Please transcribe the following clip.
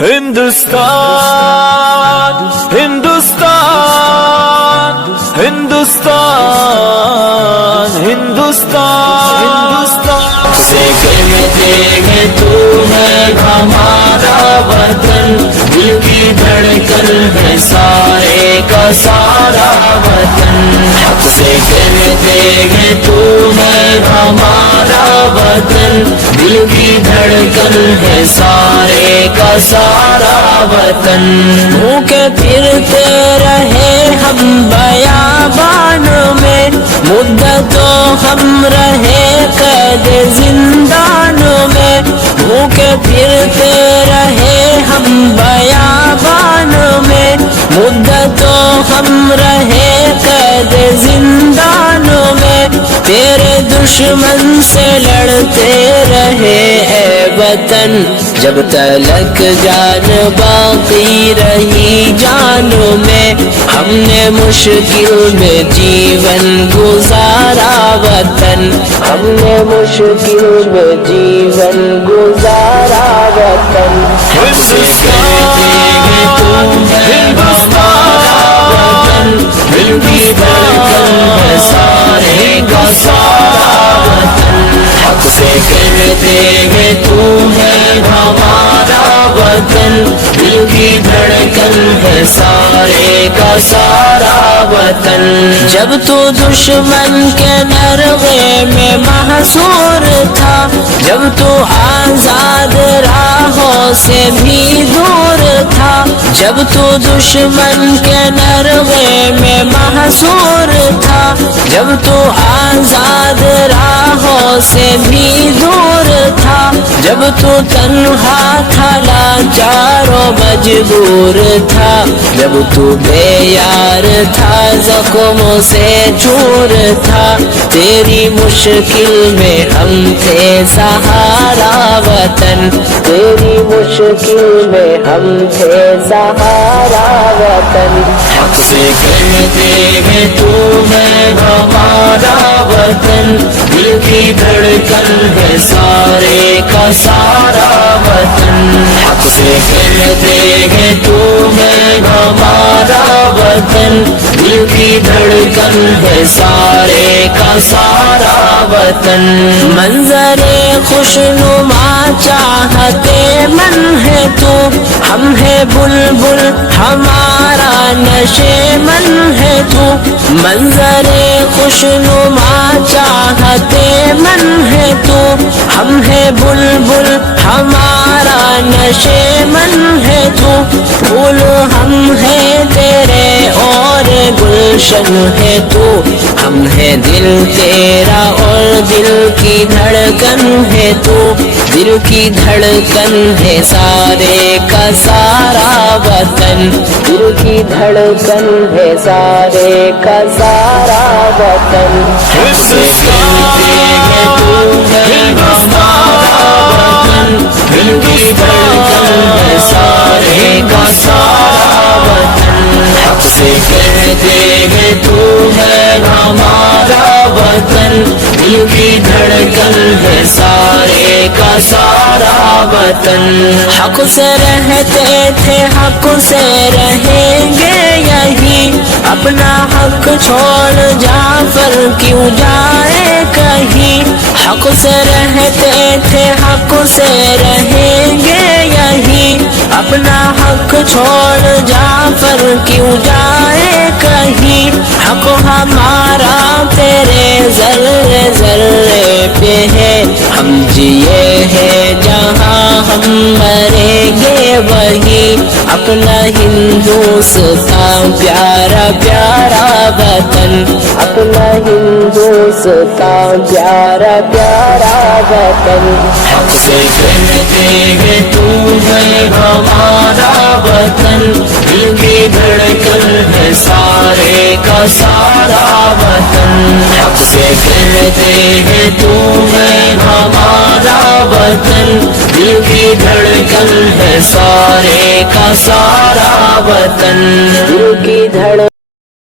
ہندوستان ہندوستان ہندوستان ہندوستان سے کہتے ہیں تو ہے ہمارا وطن، دل کی دھڑکن ہے سارے کا سارا وطن۔ حق سے کہتے ہیں تو ہے ہمارا وطن، دل کی دھڑکن ہے سارے کا سارا وطن۔ بھوکے پھرتے رہے ہم بیابان میں، مدتوں ہم رہے قید زندان میں، بھوکے پھرتے رہے ہم بیابان میں، مدتوں ہم رہے قید زندان میں، تیرے دشمن سے لڑتے رہے اے وطن، جب تلک جان باقی رہی جان میں، ہم نے مشکل میں جیون گزارا وطن، ہم نے مشکل میں جیون گزارا وطن۔ ہم سے کہتے ہیں تم ہے ہمارا وطن، دل کی دھڑکن ہے سارے کا سارا وطن۔ حق سے کہتے ہیں تم ہے ہمارا وطن، دل کی دھڑکن ہے سارے کا سارا وطن۔ جب تو دشمن کے نرغے میں محصور تھا، جب تو آزاد راہوں سے بھی دور تھا، جب تو دشمن کے نرغے میں محصور تھا، جب تو آزاد راہوں سے بھی دور تھا، جب تو تنہا تھا لاچار و مجبور تھا، جب تو بے یار تھا زخموں سے چور تھا، تیری مشکل میں ہم تھے سہارا وطن، تیری مشکل میں ہم تھے سہارا وطن۔ حق سے کہتے ہیں تو ہے ہمارا وطن، دل کی دھڑکن ہے سارے کا سارا وطن۔ حق سے کہتے ہیں تو ہے ہمارا وطن، دل کی دھڑکن ہے سارے کا سارا وطن۔ منظر خوشنما چاہتے من ہے تو، ہم ہے بلبل ہمارا نشے من ہے تو، منظر خوشنما چاہتے من ہے تو، ہم ہے بلبل ہمارا نشے من ہے تو، پھول ہم ہے تیرے اور گلشن ہے تو، ہم ہے دل تیرا اور دل کی دھڑکن ہے تو، دل کی دھڑکن ہے سارے کا سارا وطن، دل کی دھڑکن ہے سارے کا سارا وطن۔ ہم سے کہتے ہیں تو ہے ہمارا وطن، دل کی دھڑکن ہے سارے کا سارا وطن۔ حق سے کہتے ہیں تو ہے ہمارا وطن، دل کی دھڑکن ہے سارے کا سارا وطن۔ حق سے رہتے تھے حق سے رہیں گے یہی، اپنا حق چھوڑ جعفر کیوں جائے کہیں، حق سے رہتے تھے حق سے رہیں گے یہی، اپنا حق چھوڑ جعفر کیوں جائے کہیں، حق ہمارا تیرے ذرے ذرے پہ ہے، ہم جیے ہیں جہاں ہم مریں گے وہی، اپنا ہندوستان پیارا پیارا وطن، اپنا ہندوستان پیارا پیارا وطن۔ حق سے کہتے ہیں تو ہے ہمارا وطن، دل کی دھڑکن ہے سارے کا سارا وطن۔ حق سے کہتے ہیں تو ہے ہمارا وطن، دل کی دھڑکن ہے سارے کا سارا وطن، دل کی دھڑکن